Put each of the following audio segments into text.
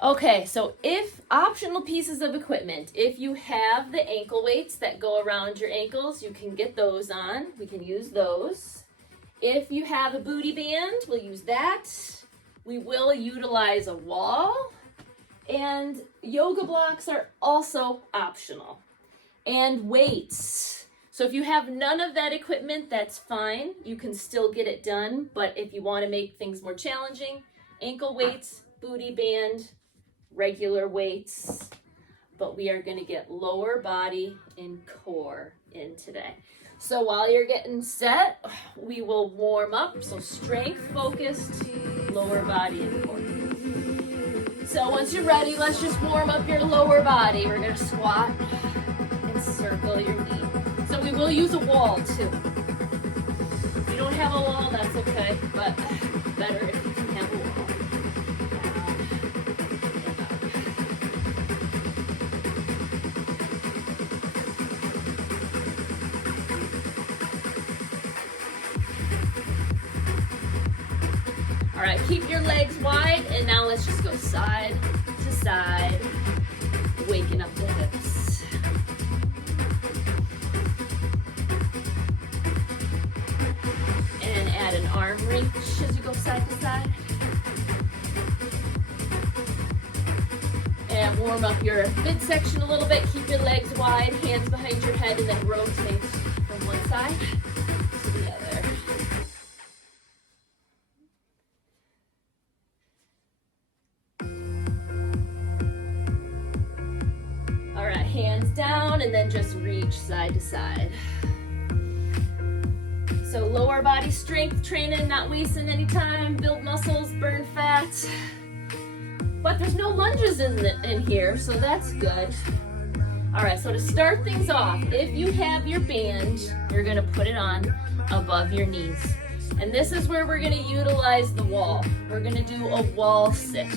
Okay, so if optional pieces of equipment, if you have the ankle weights that go around your ankles, you can get those on. We can use those. If you have a booty band, we'll use that. We will utilize a wall. And yoga blocks are also optional. And weights. So if you have none of that equipment, that's fine. You can still get it done. But if you want to make things more challenging, ankle weights, booty band, regular weights, but we are going to get lower body and core in today. So while you're getting set, we will warm up. So strength focused, lower body and core. So once you're ready, let's just warm up your lower body. We're going to squat and circle your knee. So we will use a wall too. If you don't have a wall, that's okay, but better if you can have a wall. All right, keep your legs wide, and now let's just go side to side, waking up the hips. And add an arm reach as you go side to side. And warm up your midsection a little bit. Keep your legs wide, hands behind your head, and then rotate from one side to the other. Hands down and then just reach side to side. So lower body strength training, not wasting any time, build muscles, burn fat. But there's no lunges in here, so that's good. All right, so to start things off, if you have your band, you're gonna put it on above your knees. And this is where we're gonna utilize the wall. We're gonna do a wall sit.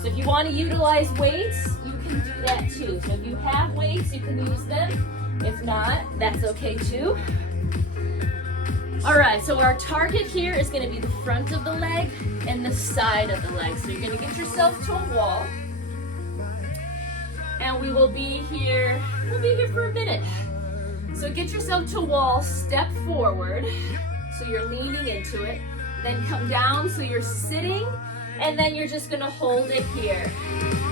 So if you wanna utilize weights, can do that too. So if you have weights, you can use them. If not, that's okay too. All right, so our target here is going to be the front of the leg and the side of the leg. So you're going to get yourself to a wall. And we will be here, for a minute. So get yourself to a wall, step forward. So you're leaning into it. Then come down so you're sitting. And then you're just gonna hold it here.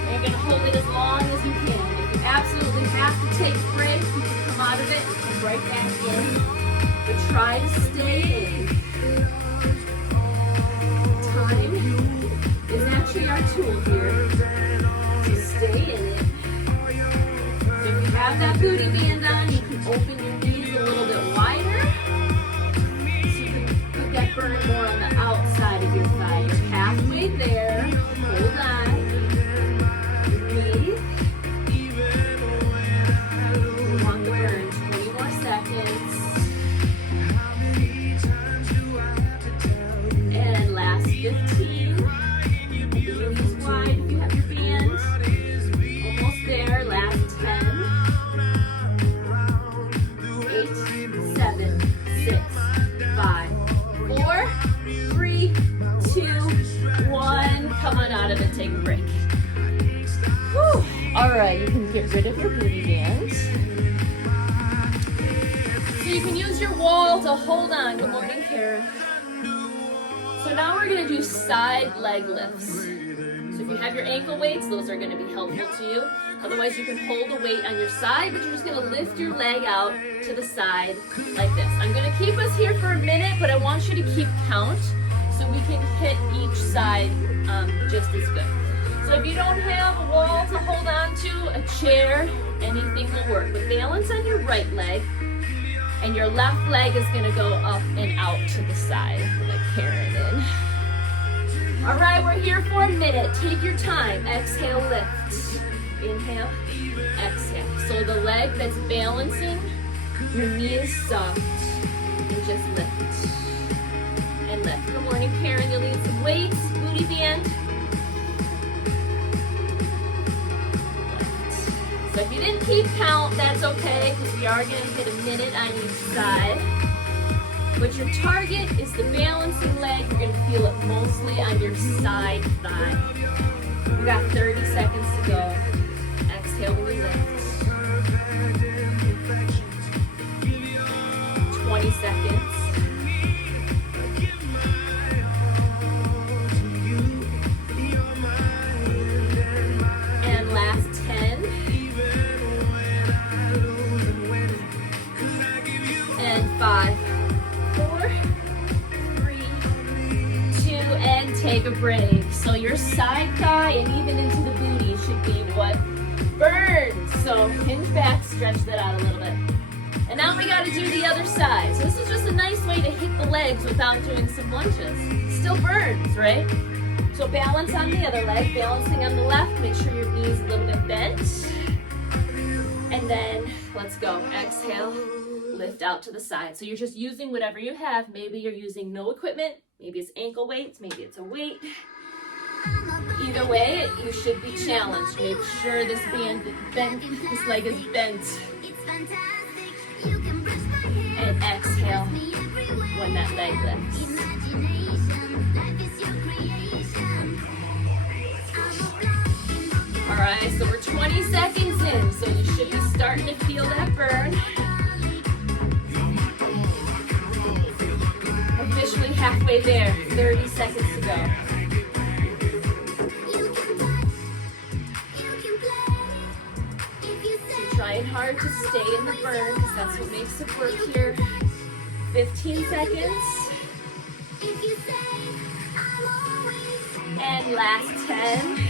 And you're gonna hold it as long as you can. If you absolutely have to take a break, you can come out of it and come right back in. But try to stay in. Time is actually our tool here. So stay in it. So if you have that booty band on, you can open your knees a little bit wider. So you can put that burn more on the outside of your thigh. You're halfway there. Hold on. Breathe. We want the burn. 20 more seconds. And last 15. Open your knees wide if you have your band. Almost there. Last 10. 8, 7, 6, 5, 4, 3, 2, 1. Come on out of it, take a break. Whew. All right, you can get rid of your booty bands. So you can use your wall to hold on. Good morning, Kara. So now we're gonna do side leg lifts. So if you have your ankle weights, those are gonna be helpful to you. Otherwise, you can hold a weight on your side, but you're just gonna lift your leg out to the side like this. I'm gonna keep us here for a minute, but I want you to keep count so we can hit each side just as good. So if you don't have a wall to hold on to, a chair, anything will work. But balance on your right leg, and your left leg is gonna go up and out to the side, like Karen in. All right, we're here for a minute. Take your time. Exhale, lift. Inhale, exhale. So the leg that's balancing, your knee is soft, and just lift. And lift. Good morning, Karen. You'll need some weights, booty band. Lift. So if you didn't keep count, that's okay, because we are going to hit a minute on each side. But your target is the balancing leg. You're going to feel it mostly on your side thigh. We got 30 brave. So your side thigh and even into the booty should be what burns. So hinge back, stretch that out a little bit. And now we gotta do the other side. So this is just a nice way to hit the legs without doing some lunges. Still burns, right? So balance on the other leg, balancing on the left, make sure your knee's a little bit bent. And then let's go, exhale, lift out to the side. So you're just using whatever you have. Maybe you're using no equipment, maybe it's ankle weights, maybe it's a weight. Either way, you should be challenged. Make sure this this leg is bent. And exhale when that leg lifts. All right, so we're 20 seconds in, so you should be starting to feel that burn. Officially halfway there, 30 seconds to go. So trying hard to stay in the burn, because that's what makes it work here. 15 seconds. And last 10.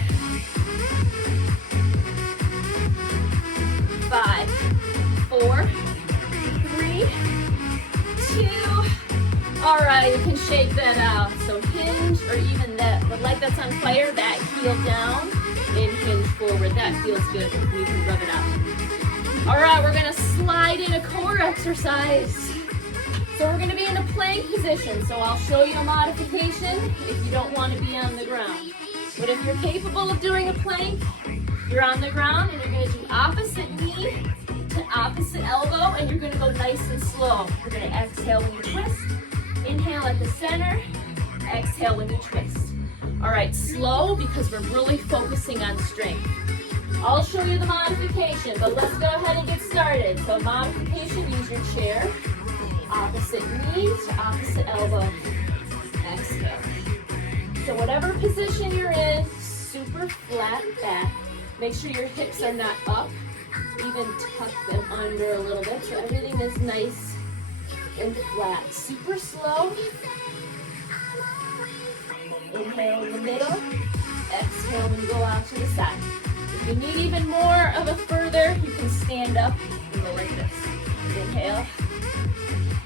5, 4, 3, 2. All right, you can shake that out. So hinge, or even the leg that's on fire, that heel down and hinge forward. That feels good. We can rub it out. All right, we're gonna slide in a core exercise. So we're gonna be in a plank position. So I'll show you a modification if you don't want to be on the ground. But if you're capable of doing a plank, you're on the ground and you're going to do opposite knee to opposite elbow, and you're going to go nice and slow. You're going to exhale when you twist. Inhale at the center. Exhale when you twist. All right, slow because we're really focusing on strength. I'll show you the modification, but let's go ahead and get started. So modification, use your chair. Opposite knee to opposite elbow. Exhale. So whatever position you're in, super flat back. Make sure your hips are not up. Even tuck them under a little bit so everything is nice and flat. Super slow. Inhale in the middle. Exhale when you go out to the side. If you need even more of a further, you can stand up and go like this. Inhale.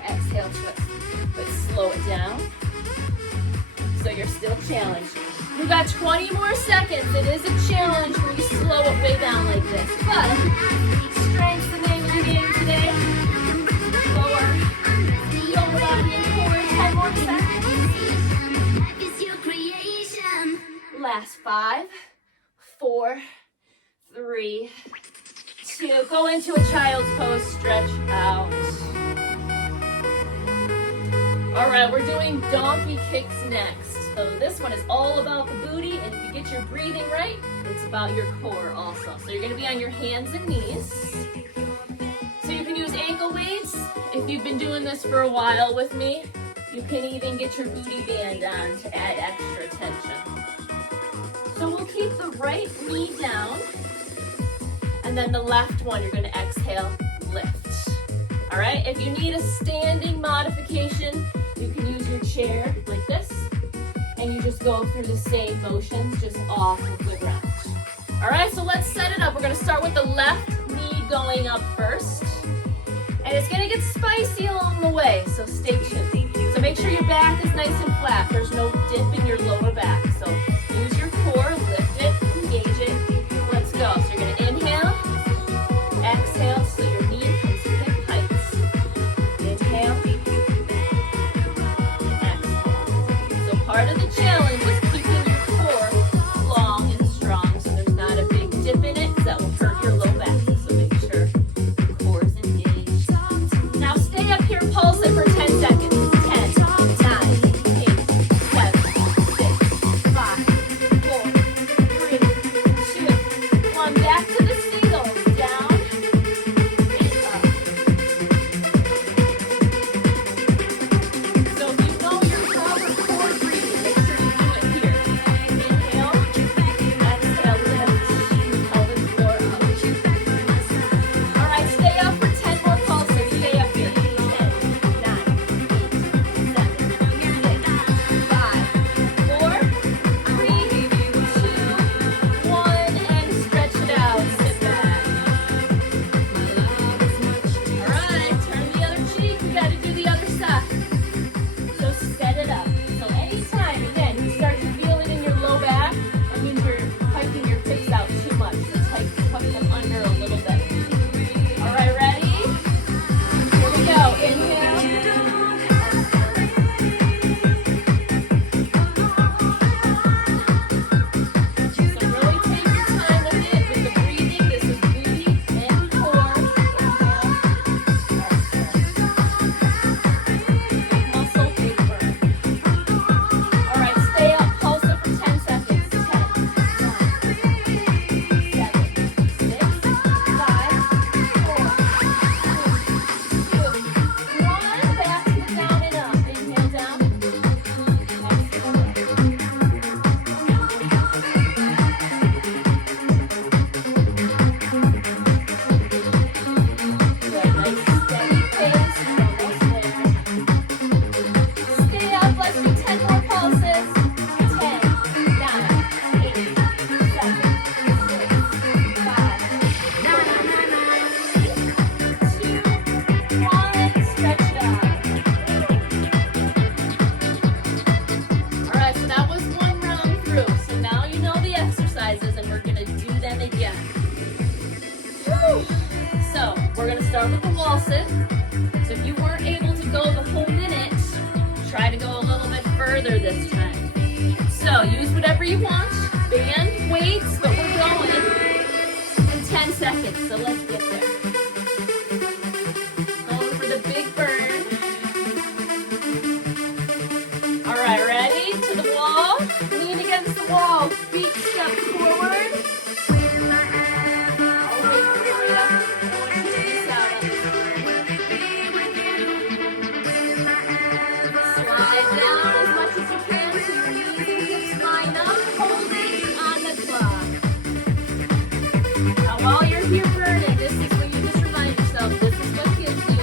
Exhale, twist. But slow it down so you're still challenged. We've got 20 more seconds. It is a challenge when you slow it way down like this. But strength's the name of the game today. Lower body and core. 10 more seconds. Last 5, 4, 3, 2. Go into a child's pose. Stretch out. All right, we're doing donkey kicks next. So this one is all about the booty, and if you get your breathing right, it's about your core also. So you're gonna be on your hands and knees. So you can use ankle weights. If you've been doing this for a while with me, you can even get your booty band on to add extra tension. So we'll keep the right knee down, and then the left one, you're gonna exhale, lift. All right, if you need a standing modification, you can use your chair like this, and you just go through the same motions, just off of the ground. All right, so let's set it up. We're gonna start with the left knee going up first, and it's gonna get spicy along the way, so stay tuned. So make sure your back is nice and flat. There's no dip in your lower back. So use your core, lift it, engage it. Let's go. So you're gonna inhale, exhale, so your knee comes to hip height. Inhale, exhale. So part of the challenge is keeping your core long and strong, so there's not a big dip in it, because that will hurt your low back. So make sure your core is engaged. Now stay up here, pulse it for 10 seconds. 10, 9, 8, 7, 6, 5, 4, Woo! So we're gonna start with the wall sit. So if you weren't able to go the whole minute, try to go a little bit further this time. So use whatever you want, band, weights, but we're going in 10 seconds, so let's get there. Going for the big burn. All right, ready? To the wall, lean against the wall, feet step forward. While you're here burning, this is when you just remind yourself, this is what gives you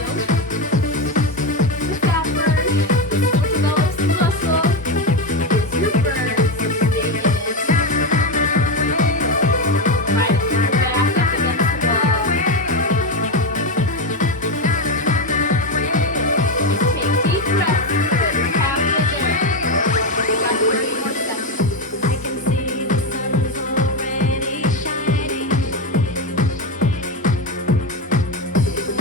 the fat burn, this is what develops the muscle, this is your burn, so stay in it. Right, your back up against the wall. Just take deep breaths through it, you're halfway there. We've got 30 more seconds. I can see the sun's already shining.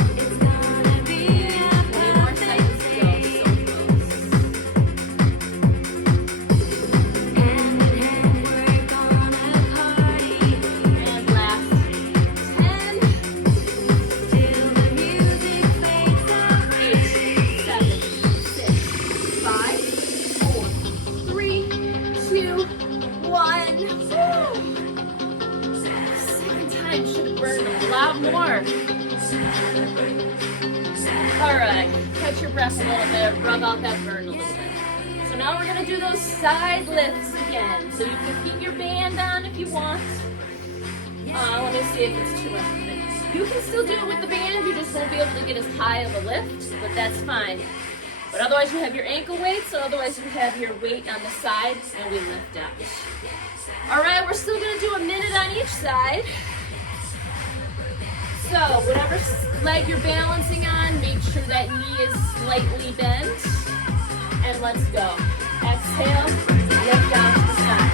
It's gonna be a 20 more seconds to go, so close. hand in hand, we're gonna party And last 10, till the music fades out. 8, 7, 6, 5, 4, 3, 2, 1. Second time should have burned a lot more. All right, catch your breath a little bit, rub out that burn a little bit. So now we're gonna do those side lifts again. So you can keep your band on if you want. Let me see if it's too much of a mix. You can still do it with the band, you just won't be able to get as high of a lift, but that's fine. But otherwise you have your ankle weights, so otherwise you have your weight on the sides and we lift out. All right, we're still gonna do a minute on each side. So whatever leg you're balancing on, make sure that knee is slightly bent. And let's go. Exhale, lift down to the side.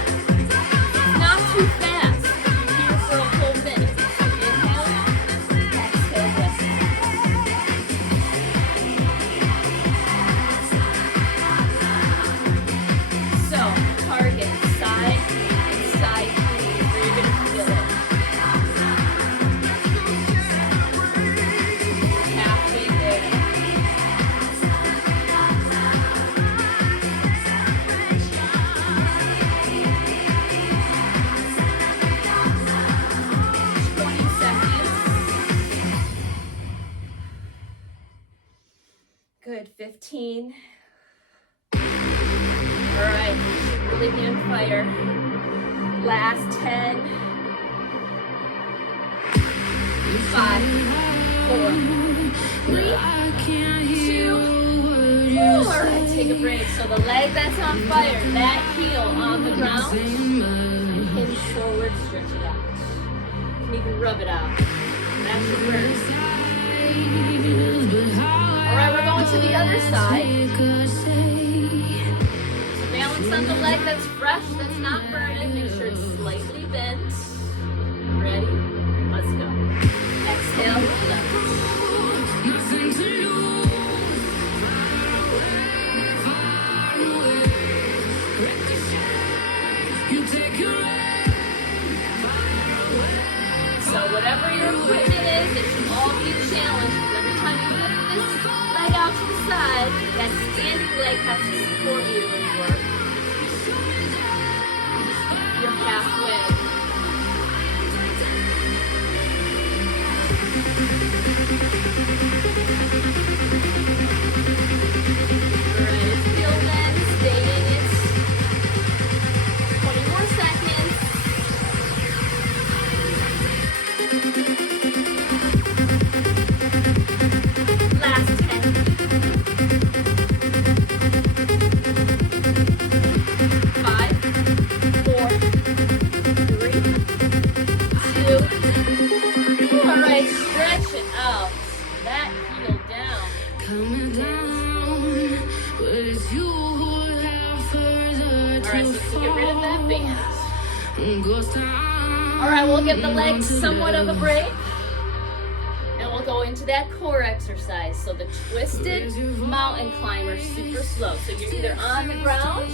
Not too fast, you're here for a full minute. So inhale, exhale, lift. So target side, side, where you're gonna feel it. Halfway there. Good, 15. All right, really be on fire. Last 10. 5, 4, 3, 2, 1. All right, take a break. So the leg that's on fire, that heel on the ground, and hinge forward, stretch it out. You can even rub it out. That should burn. All right, we're going to the other side. So balance on the leg that's fresh, that's not burning. Make sure it's slightly bent. Ready? Let's go. Exhale, lift. So whatever your equipment is, it should all be a challenge. Because every time you lift this leg out to the side, that standing leg has to support you when you work. You're halfway. Alright, it's still then, stay in it. 20 more seconds. Last 10. 5, 4, 3, 2. Alright, stretch it out. That heel down. Coming down, but it's you who have further Alright, so to to get rid of that band. fall. Ghost town. Alright, we'll give the legs somewhat of a break. we'll go into that core exercise. So the twisted mountain climber, super slow. So you're either on the ground,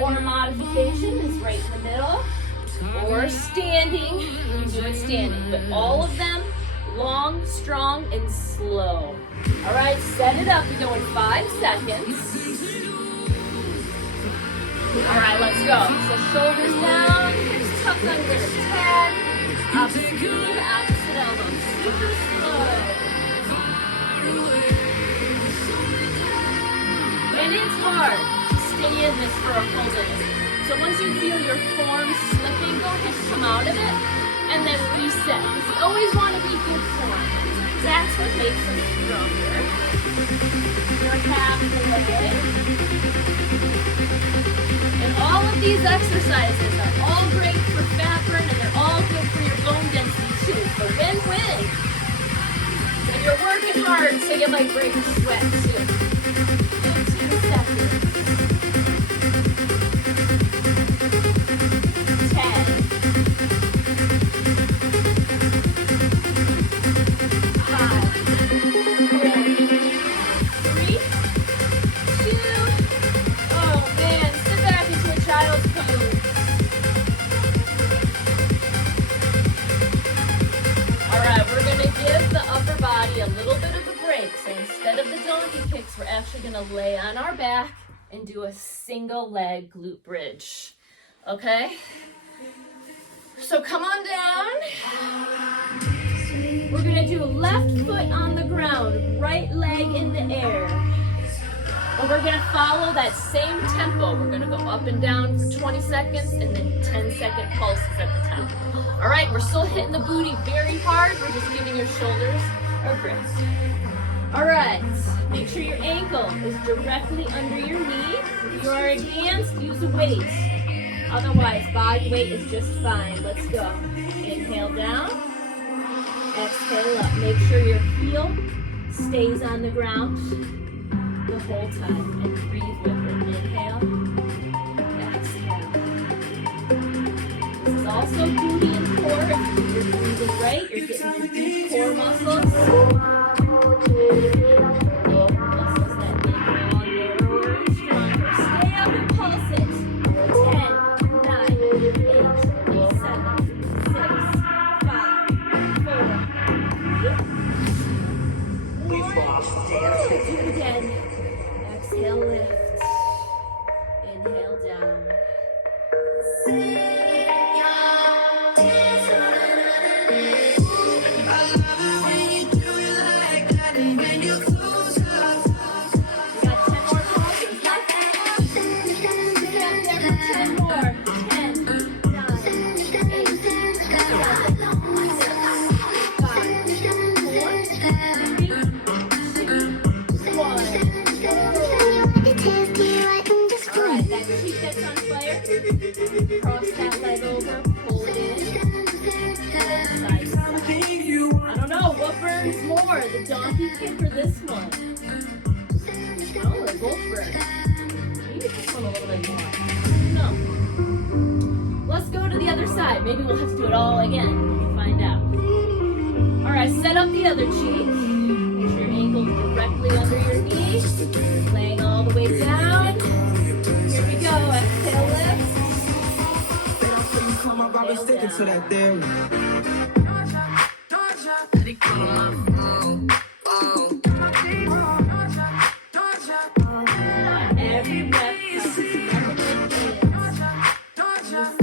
or modification is right in the middle, or standing, you do it standing. But all of them, long, strong, and slow. All right, set it up. We go in 5 seconds. All right, let's go. So shoulders down, hips tucked under. 10. Opposite knee, opposite elbow. Super slow. And it's hard to stay in this for a full minute. So once you feel your form slipping, go ahead and come out of it and then reset. Because you always want to be good form. That's what makes us stronger. You're halfway. And all of these exercises are all great for fat burn and they're all good for your bone density too. So win-win. And you're working hard so you might break a sweat too. 15 seconds. 10. 5. 4. 3. 2. Oh man, sit back into a child's pose. Alright, we're going to give the upper body a little bit of a break. So instead of the donkey kicks, we're actually going to lay on our back and do a single leg glute bridge. Okay? So come on down. We're going to do left foot on the ground, right leg in the air. And we're going to follow that same tempo. We're going to go up and down for 20 seconds and then 10-second pulses at the top. All right, we're still hitting the booty very hard. We're just giving your shoulders a rest. All right, make sure your ankle is directly under your knee. If you are advanced, use a weight. Otherwise, body weight is just fine. Let's go. Inhale down. Exhale up. Make sure your heel stays on the ground the whole time and breathe with it. Inhale. Exhale. This is also booty and core. If you're breathing right, you're getting your deep core muscles. Muscles that make you all narrower and stronger. Stay up and pulse it. 10, 9, 8, 7, 6, 5, 4, 3. Do it again. Exhale, lift. Inhale, down. We got 10 more pulses left. Get up there for 10 more. 10, 9, 8, 7, 6, 5, 4, 3, 2, 1. Alright, that cheek that's on fire. Cross that leg over, pull it in. Side to side. I don't know, what burns more, the donkey kick or this one? Oh, they both burn. Maybe this one a little bit more. No. Let's go to the other side. Maybe we'll have to do it all again. Find out. Alright, set up the other cheek. Make sure your ankle is directly under your knee. Laying all the way down. Here we go. Exhale, lift. I've been sticking to that there. Every breath counts. Never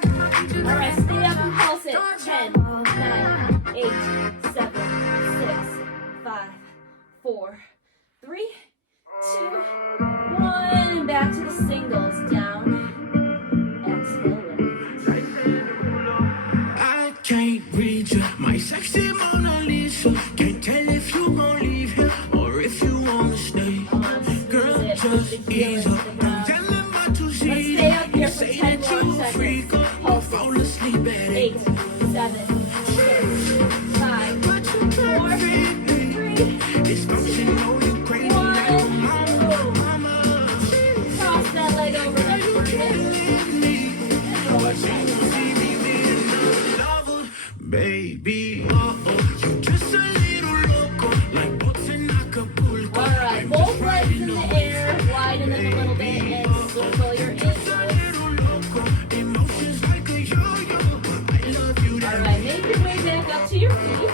get Alright, stay up and pulse it. 10, 9, 8, 7, 6, 5, 4, 3, 2, 1. Back to the singles. Down. Exhale, lift. I can't read you, my sexy Mona Lisa. Can't tell if you gon' leave here or if you wanna stay. Girl, just ease up. I'm telling my two Let's stay up here for 10 more seconds. Pulse. fall asleep at 8, 7, 6, 5, 4, 3, 2, dysfunction, oh, you crazy like a 1. mama. Cross that leg over that foot. And roll it back. Baby, you just a little loco, like boats in Acapulco. All right, both legs in the air, widen them a little bit, and circle your ankles. Emotions like a yo-yo. I love you All right, make your way back up to your feet.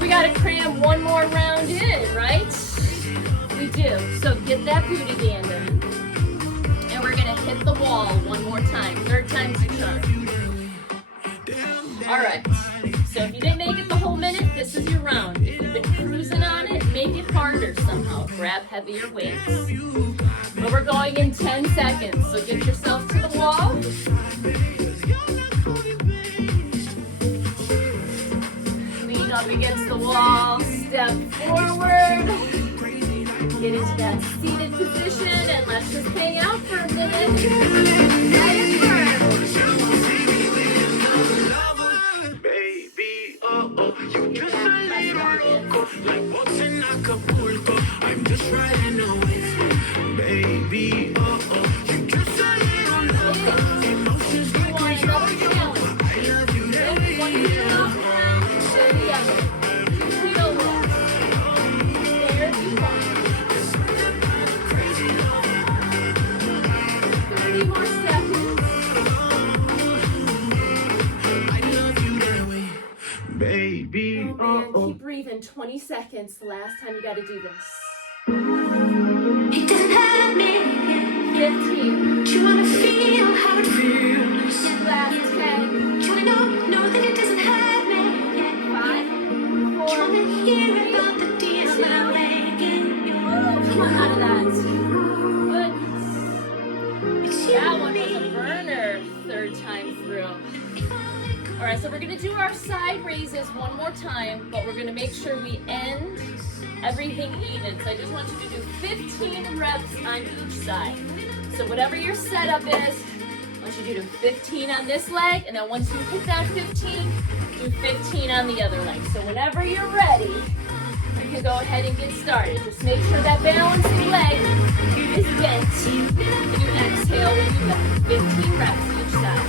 We gotta cram one more round in, right? We do. So get that booty band in. And we're gonna hit the wall one more time. Third time's the charm. All right. So if you didn't make it the whole minute, this is your round. If you've been cruising on it, make it harder somehow. Grab heavier weights. But we're going in 10 seconds. So get yourself to the wall. Lean up against the wall. Step forward. Get into that seated position and let's just hang out for a minute. Nice work. baby, you just a little loco, like boats in Acapulco. I'm just riding away, baby, you just a little loco. Emotions You like want a another yo-yo. challenge. I love you that way. One foot off the ground, then the other. 2 feet over. There you are. 30 more seconds. I love you that way, baby, And keep breathing. 20 seconds. The last time you got to do this. It doesn't hurt me. 15. Do you wanna feel how it feels? Last 10. Do you wanna know that it doesn't hurt me? 5. Do you 4. wanna hear about the deals that I'm making? Come on out of that. Good. It's you That and one was a me. burner. Third time through. All right, so we're gonna do our side raises one more time, but we're gonna make sure we end everything even. So I just want you to do 15 reps on each side. So whatever your setup is, I want you to do 15 on this leg, and then once you hit that 15, do 15 on the other leg. So whenever you're ready, you can go ahead and get started. Just make sure that balancing leg is bent. And you exhale when you bend. 15 reps each side.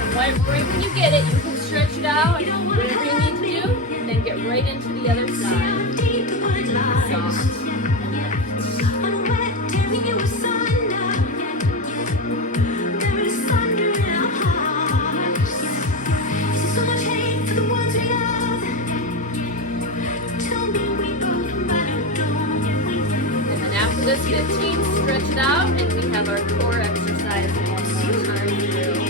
And right when you get it, you can stretch it out, whatever you need to do, and then get right into the other side. Deep in my life. Soft. I'm wet, tearing you asunder. There is thunder in our hearts. Is there so much hate for the ones we love? Tell me we both matter, don't we? And then after this 15, stretch it out, and we have our core exercise one more time through.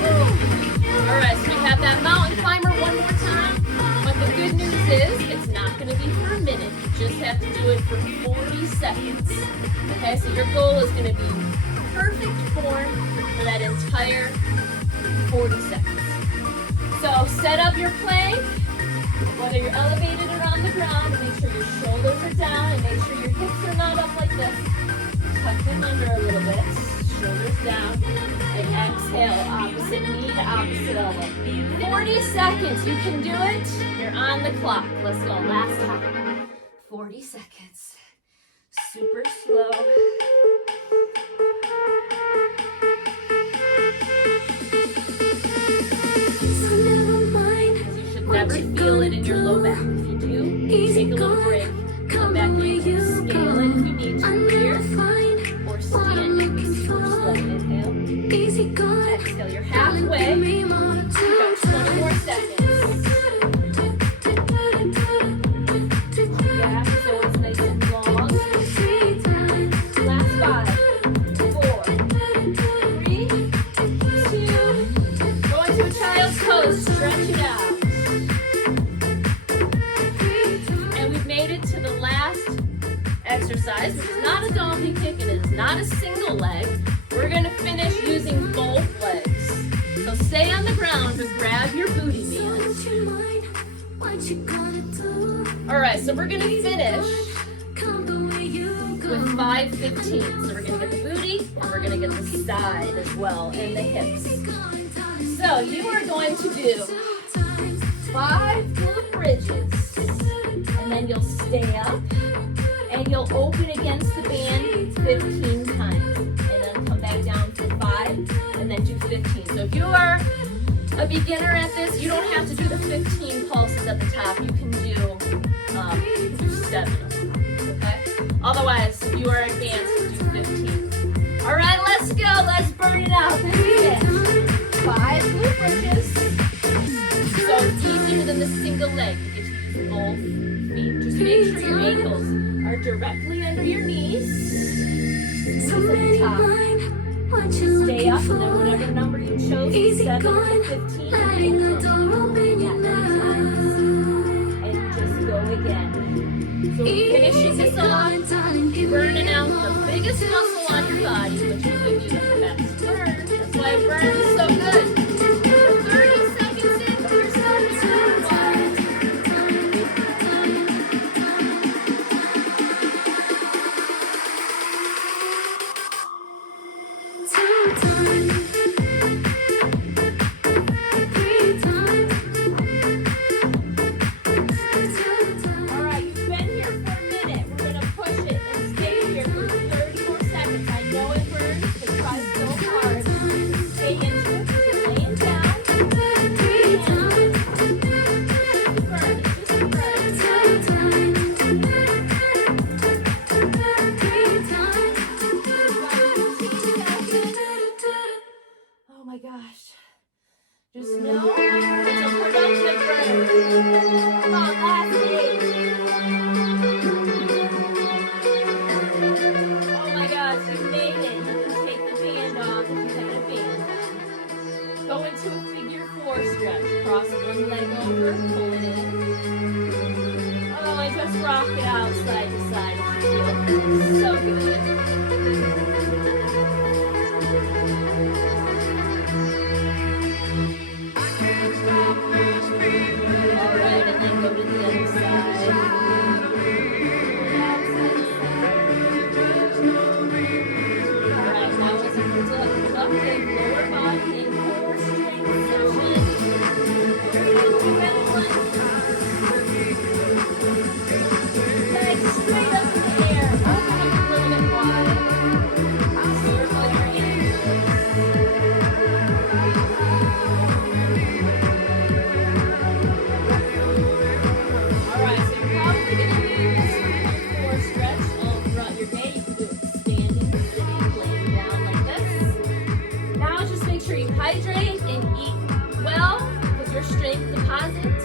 All right, so we have that mountain climber one more time. But the good news is, it's not going to be for a minute. You just have to do it for 40 seconds. Okay, so your goal is going to be perfect form for that entire 40 seconds. So set up your plank, whether you're elevated or on the ground, make sure your shoulders are down and make sure your hips are not up like this. Tuck them under a little bit, shoulders down, and exhale, opposite knee to opposite elbow. 40 seconds, you can do it. You're on the clock. Let's go, last time. 40 seconds, super slow. So never mind. You should never feel it in your low back. If you do, take a little break. Come back and you can scale it if you need to here, or stand if you super slow. Inhale, Easy going. exhale. You're halfway. You got 20 more seconds. Yeah, so it's nice and long. Last 5, 4, 3, 2. Go into a child's pose. Stretch it out. And we've made it to the last exercise, which is not a donkey kick and it is not a single leg. We're going to finish using both legs. So stay on the ground, but grab your booty band. All right, so we're going to finish with 5 15s. So we're gonna get the booty and we're gonna get the side as well and the hips. So you are going to do 5 glute bridges, and then you'll stay up and you'll open against the band 15 times, and then come back down to 5 and then do 15. So if you are a beginner at this, you don't have to do the 15 pulses at the top. You can do 7 of them, okay? Otherwise, if you are advanced, do 15. All right, let's go. Let's burn it out. This is it. 5 glute bridges. So it's easier than the single leg. You get to use both feet. Just make sure your ankles are directly under your knees. Squeeze at the top. Stay up, and then whatever number you chose, 7 to 15, and just go again. So we're finishing this off, burning out the biggest muscle on your body, which will give you the best burn. That's why it burns so good. You're 30 seconds in, but you're still doing well. All right, you've been here for a minute. We're gonna push it and stay here for 30 more seconds. I know it burns, but try so hard. Stay into it. You're laying down. Oh my gosh. Just know it's a productive burn. Come on, last 8. Oh my gosh, you made it. You can take the band off if you have a band. Go into a figure 4 stretch. Cross one leg over, pull it in. Oh, I just rock it out side to side. It feels so good. Alright, and then go to the other side. Alright, now it's a productive lower body and core strength session. Ready, one. Legs straight up in the air. Open up a little bit wide. Circle your ankles. Alright, so you're probably going to do this core stretch all throughout your day. You can do it standing, sitting, laying down like this. Now just make sure you hydrate and eat well, because your strength deposits